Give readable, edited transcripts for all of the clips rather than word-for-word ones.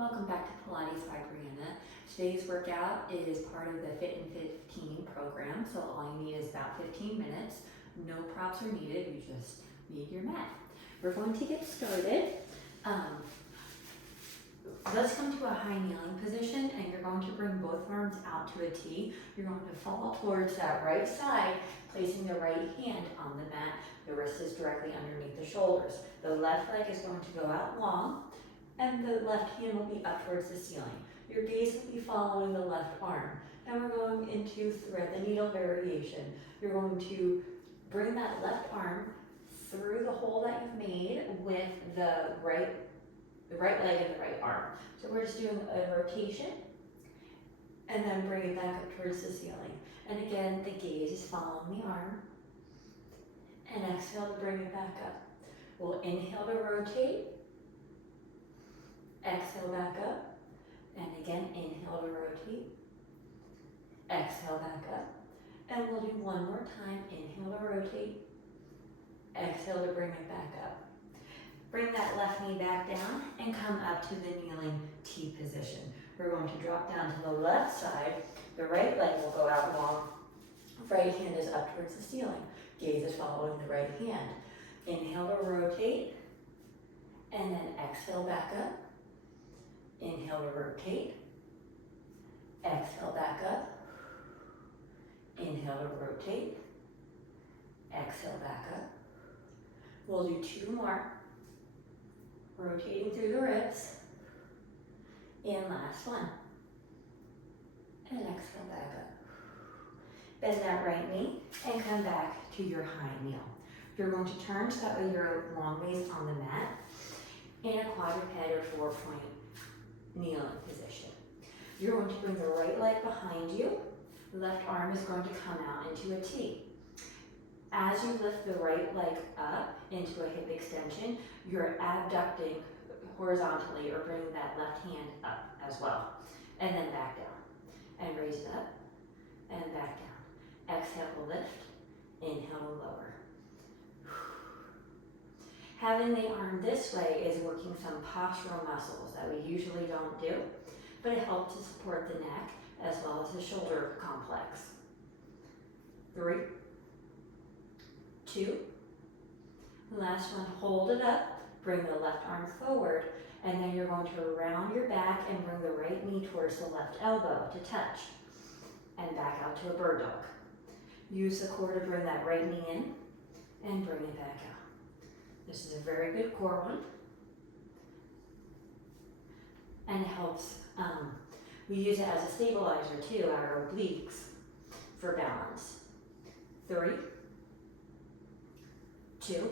Welcome back to Pilates by Brianna. Today's workout is part of the Fit in 15 program, so all you need is about 15 minutes. No props are needed, you just need your mat. We're going to get started. Let's come to a high kneeling position, and you're going to bring both arms out to a T. You're going to fall towards that right side, placing the right hand on the mat. The wrist is directly underneath the shoulders. The left leg is going to go out long, and the left hand will be up towards the ceiling. Your gaze will be following the left arm. And we're going into thread the needle variation. You're going to bring that left arm through the hole that you've made with the right leg and the right arm. So we're just doing a rotation and then bring it back up towards the ceiling. And again, the gaze is following the arm. And exhale to bring it back up. We'll inhale to rotate. Exhale back up. And again, inhale to rotate. Exhale back up. And we'll do one more time. Inhale to rotate. Exhale to bring it back up. Bring that left knee back down and come up to the kneeling T position. We're going to drop down to the left side. The right leg will go out long. Right hand is up towards the ceiling. Gaze is following the right hand. Inhale to rotate. And then exhale back up. Inhale to rotate. Exhale back up. Inhale to rotate. Exhale back up. We'll do two more. Rotating through the ribs. And last one. And exhale back up. Bend that right knee and come back to your high kneel. You're going to turn so that way you're long ways on the mat in a quadruped or 4-point kneeling position. You're going to bring the right leg behind you. Left arm is going to come out into a T. As you lift the right leg up into a hip extension, you're abducting horizontally or bringing that left hand up as well. And then back down. And raise it up and back down. Exhale to lift. Inhale to lower. Having the arm this way is working some postural muscles that we usually don't do, but it helps to support the neck as well as the shoulder complex. 3, 2, last one, hold it up, bring the left arm forward, and then you're going to round your back and bring the right knee towards the left elbow to touch, and back out to a bird dog. Use the core to bring that right knee in, and bring it back out. This is a very good core one, and it helps, we use it as a stabilizer too, our obliques, for balance. 3, 2,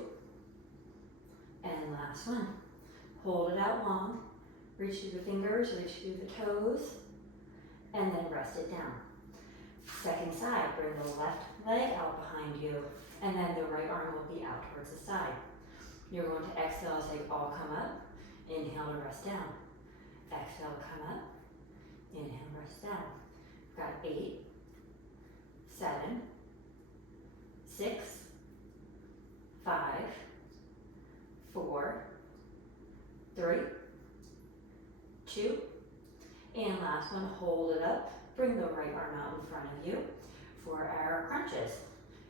and last one. Hold it out long, reach through the fingers, reach through the toes, and then rest it down. Second side, bring the left leg out behind you, and then the right arm will be out towards the side. You're going to exhale as they all come up. Inhale to rest down. Exhale to come up. Inhale, rest down. We've got 8, 7, 6, 5, 4, 3, 2, and last one, hold it up. Bring the right arm out in front of you for our crunches.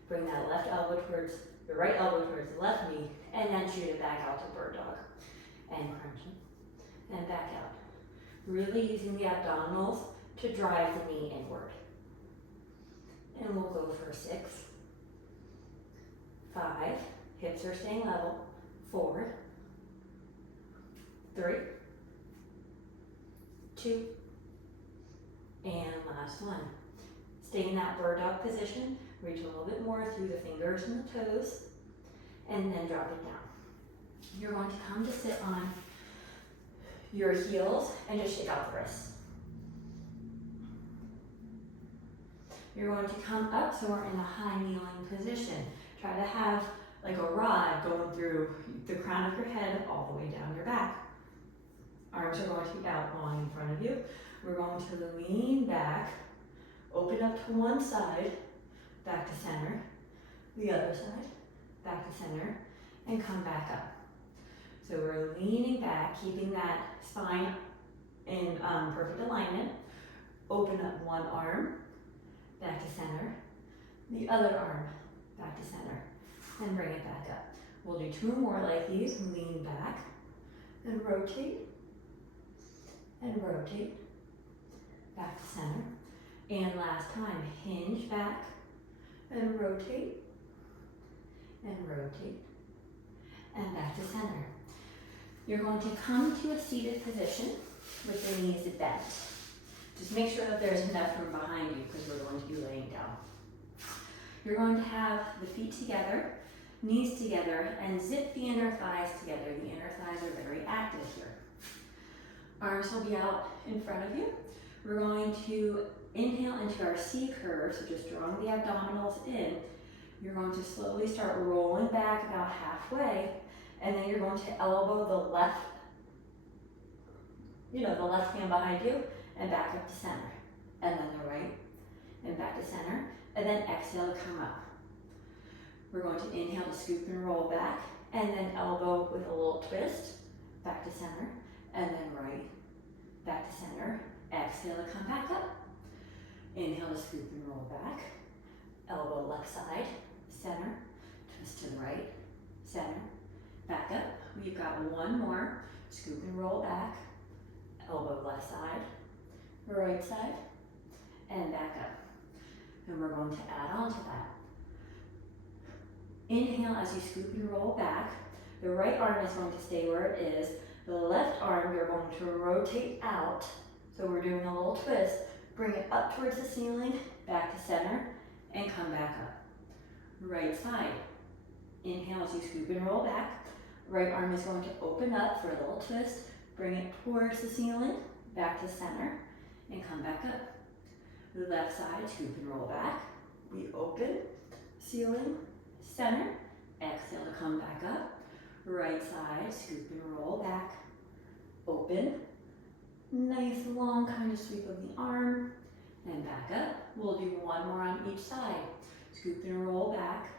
Bring that left elbow towards the right elbow towards the left knee, and then shoot it back out to bird dog. And crunch it, and back out. Really using the abdominals to drive the knee inward. And we'll go for 6, 5, hips are staying level, 4, 3, 2, and last one. Stay in that bird dog position. Reach a little bit more through the fingers and the toes, and then drop it down. You're going to come to sit on your heels and just shake out the wrists. You're going to come up so we're in a high kneeling position. Try to have like a rod going through the crown of your head all the way down your back. Arms are going to be out long in front of you. We're going to lean back, open up to one side, back to center, the other side, back to center, and come back up. So we're leaning back, keeping that spine in perfect alignment. Open up one arm, back to center. The other arm, back to center. And bring it back up. We'll do 2 more like these. Lean back and rotate. And rotate. Back to center. And last time, hinge back and rotate. And rotate. And back to center. You're going to come to a seated position with the knees bent. Just make sure that there's enough room behind you because we're going to be laying down. You're going to have the feet together, knees together, and zip the inner thighs together. The inner thighs are very active here. Arms will be out in front of you. We're going to inhale into our C curve, so just drawing the abdominals in. You're going to slowly start rolling back about halfway, and then you're going to elbow the left, the left hand behind you, and back up to center. And then the right, and back to center. And then exhale to come up. We're going to inhale to scoop and roll back, and then elbow with a little twist, back to center, and then right, back to center. Exhale to come back up. Inhale to scoop and roll back. Elbow left side, center, twist to the right, center, back up. We've got one more. Scoop and roll back. Elbow left side, right side, and back up. And we're going to add on to that. Inhale as you scoop and roll back. The right arm is going to stay where it is. The left arm, you're going to rotate out. So we're doing a little twist. Bring it up towards the ceiling, back to center, and come back up. Right side. Inhale as you scoop and roll back. Right arm is going to open up for a little twist. Bring it towards the ceiling, back to center, and come back up. The left side, scoop and roll back. We open, ceiling, center. Exhale to come back up. Right side, scoop and roll back. Open. Nice long kind of sweep of the arm. And back up. We'll do one more on each side. Scoop and roll back.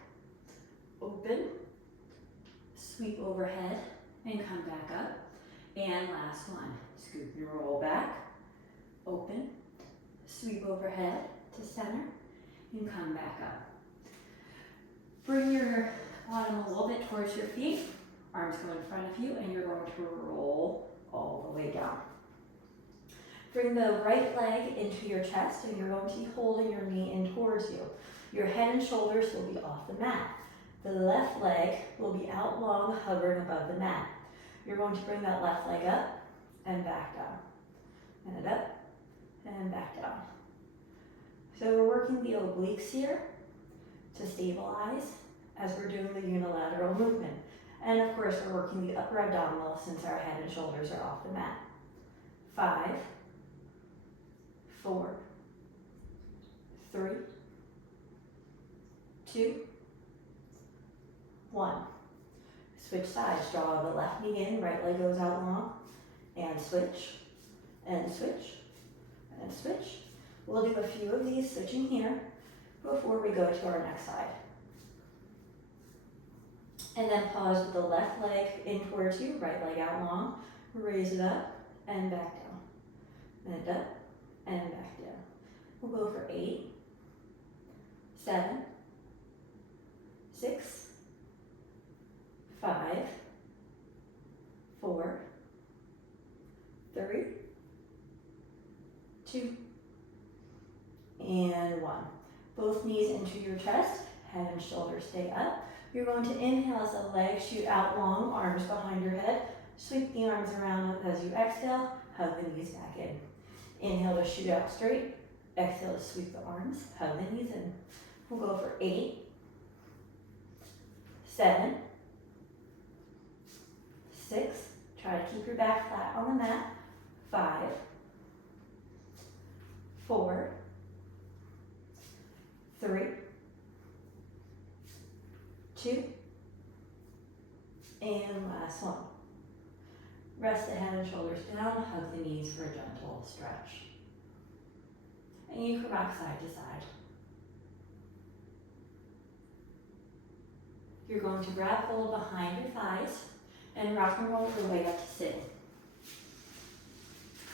Open. Sweep overhead and come back up. And last one. Scoop and roll back. Open. Sweep overhead to center and come back up. Bring your bottom a little bit towards your feet. Arms go in front of you and you're going to roll all the way down. Bring the right leg into your chest and you're going to be holding your knee in towards you. Your head and shoulders will be off the mat. The left leg will be out long, hovering above the mat. You're going to bring that left leg up and back down. And up and back down. So we're working the obliques here to stabilize as we're doing the unilateral movement. And of course, we're working the upper abdominal since our head and shoulders are off the mat. 5, 4, 3, 2, 1. Switch sides. Draw the left knee in, right leg goes out long, and switch, and switch, and switch. We'll do a few of these switching here before we go to our next side. And then pause with the left leg in towards you, right leg out long, raise it up and back down, and up and back down. We'll go for 8, 7, 6, 5, 4, 3, 2, and 1. Both knees into your chest, head and shoulders stay up. You're going to inhale as the legs shoot out long, arms behind your head. Sweep the arms around as you exhale, hug the knees back in. Inhale to shoot out straight. Exhale to sweep the arms, hug the knees in. We'll go for 8, 7, 6. Try to keep your back flat on the mat. 5, 4, 3, 2, and last one. Rest the head and shoulders down, hug the knees for a gentle stretch. And you can rock side to side. You're going to grab hold behind your thighs and rock and roll your way up to sitting.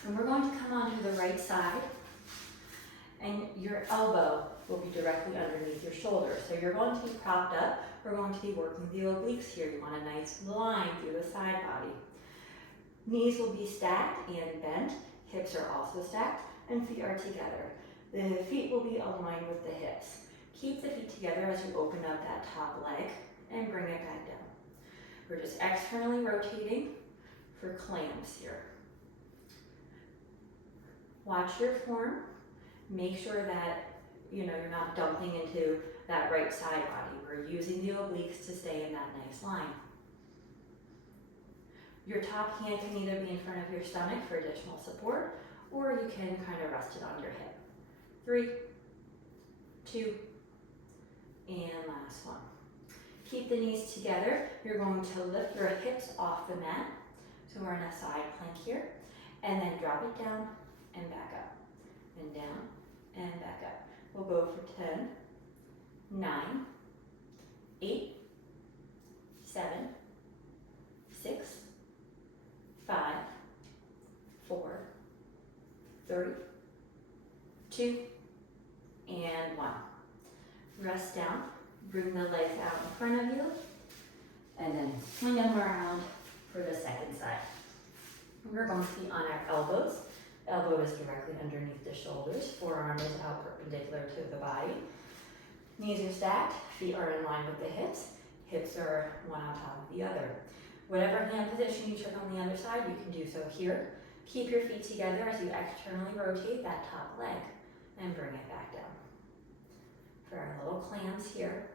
And we're going to come onto the right side, and your elbow will be directly underneath your shoulder. So you're going to be propped up. We're going to be working the obliques here. You want a nice line through the side body. Knees will be stacked and bent. Hips are also stacked, and feet are together. The feet will be aligned with the hips. Keep the feet together as you open up that top leg and bring it back down. We're just externally rotating for clams here. Watch your form. Make sure that you're not dumping into that right side body. We're using the obliques to stay in that nice line. Your top hand can either be in front of your stomach for additional support, or you can kind of rest it on your hip. 3, 2, and last one. Keep the knees together. You're going to lift your hips off the mat. So we're in a side plank here. And then drop it down and back up. And down and back up. We'll go for 10, 9, 8, 7, 6, 5, 4, 3, 2, and 1. Rest down, bring the legs out in front of you, and then swing them around for the second side. We're going to be on our elbows. Elbow is directly underneath the shoulders, forearm is out perpendicular to the body. Knees are stacked, feet are in line with the hips. Hips are one on top of the other. Whatever hand position you took on the other side, you can do so here. Keep your feet together as you externally rotate that top leg and bring it back down. For our little clams here,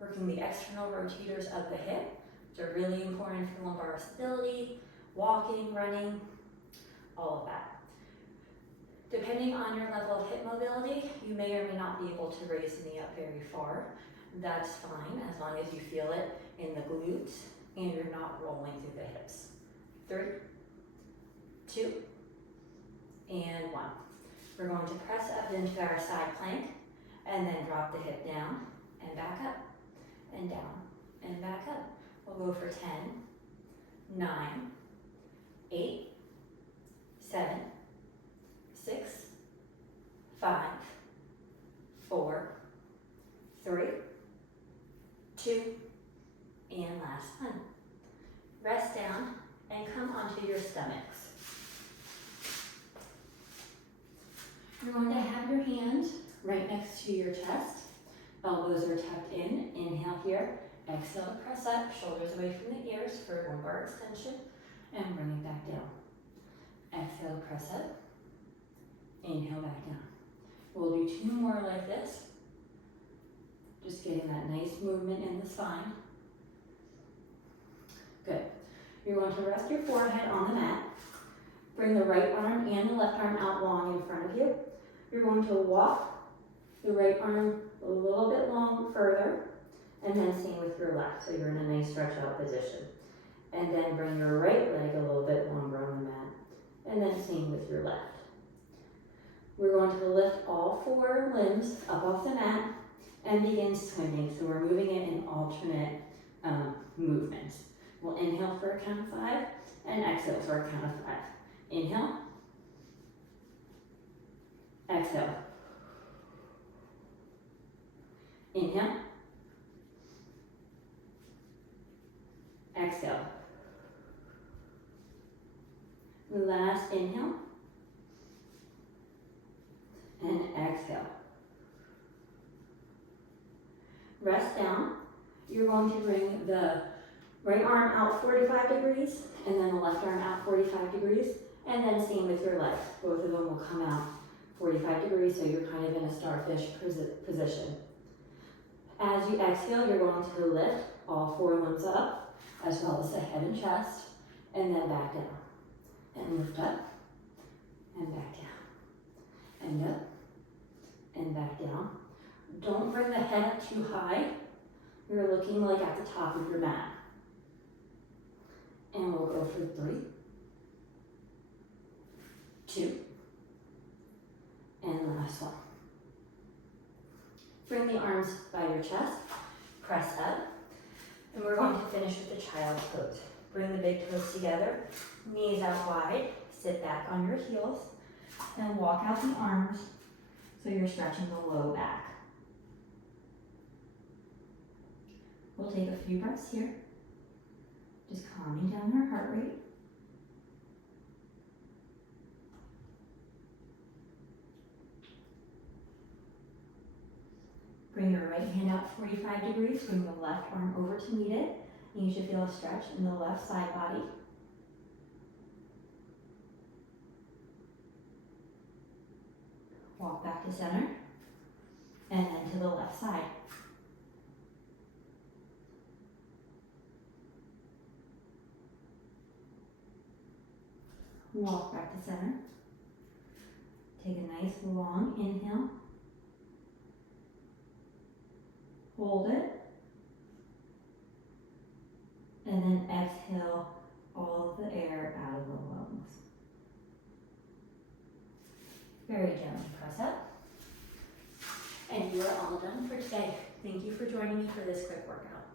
working the external rotators of the hip, which are really important for lumbar stability, walking, running, all of that. Depending on your level of hip mobility, you may or may not be able to raise the knee up very far. That's fine, as long as you feel it in the glutes and you're not rolling through the hips. 3, 2, and 1. We're going to press up into our side plank and then drop the hip down and back up and down and back up. We'll go for 10, 9, 8, 7, 6, 5, 4, 3, 2, and last one. Rest down and come onto your stomachs. You're going to have your hands right next to your chest. Elbows are tucked in. Inhale here. Exhale to press up. Shoulders away from the ears for lumbar extension. And bring it back down. Exhale to press up. Inhale back down. We'll do 2 more like this. Just getting that nice movement in the spine. Good. You're going to rest your forehead on the mat. Bring the right arm and the left arm out long in front of you. You're going to walk the right arm a little bit long further, and then same with your left. So you're in a nice stretch out position. And then bring your right leg a little bit longer on the mat, and then same with your left. We're going to lift all 4 limbs up off the mat and begin swimming. So we're moving it in alternate movements. We'll inhale for a count of 5 and exhale for a count of 5. Inhale. Exhale. Inhale. Exhale. Last inhale. And exhale. Rest down. You're going to bring the right arm out 45 degrees and then the left arm out 45 degrees, and then same with your legs. Both of them will come out 45 degrees, so you're kind of in a starfish position. As you exhale, you're going to lift all 4 limbs up, as well as the head and chest, and then back down. And lift up, and back down, and up, and back down. Don't bring the head up too high. You're looking like at the top of your mat. And we'll go for 3, 2, and the last one. Bring the arms by your chest, press up, and we're going to finish with the child's pose. Bring the big toes together, knees out wide, sit back on your heels and walk out the arms so you're stretching the low back. We'll take a few breaths here, just calming down your heart rate. Bring your right hand out 45 degrees, bring the left arm over to meet it, and you should feel a stretch in the left side body. Walk back to center, and then to the left side. Walk back to center. Take a nice long inhale. Hold it. And then exhale all of the air out of the lungs. Very gently press up. And you are all done for today. Thank you for joining me for this quick workout.